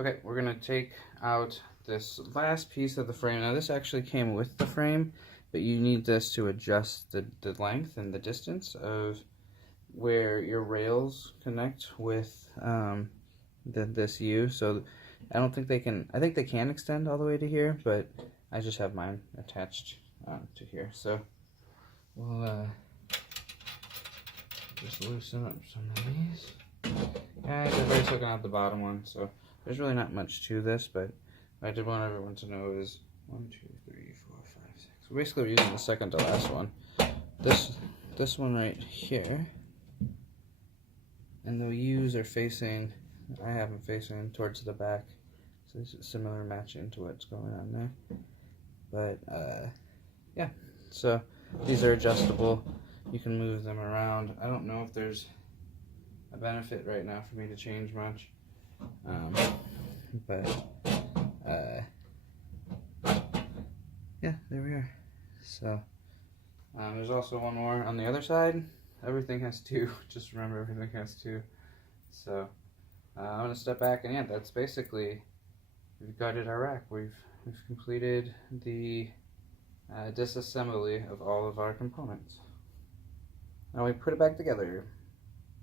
Okay, we're gonna take out this last piece of the frame. Now this actually came with the frame, but you need this to adjust the length and the distance of where your rails connect with this U. So I don't think they can, I think they can extend all the way to here, but I just have mine attached to here. So we'll just loosen up some of these. Guys, I've already taken out the bottom one, so there's really not much to this, but I did want everyone to know is 1, 2, 3, 4, 5, 6. So basically we're using the second to last one. This one right here. And the U's are facing, I have them facing towards the back. So this is similar matching to what's going on there. But yeah, so these are adjustable. You can move them around. I don't know if there's a benefit right now for me to change much. Yeah, there we are. So there's also one more on the other side. Everything has two. Just remember, everything has two. So I'm gonna step back, and yeah, that's basically, we've gutted our rack. We've completed the disassembly of all of our components. Now we put it back together.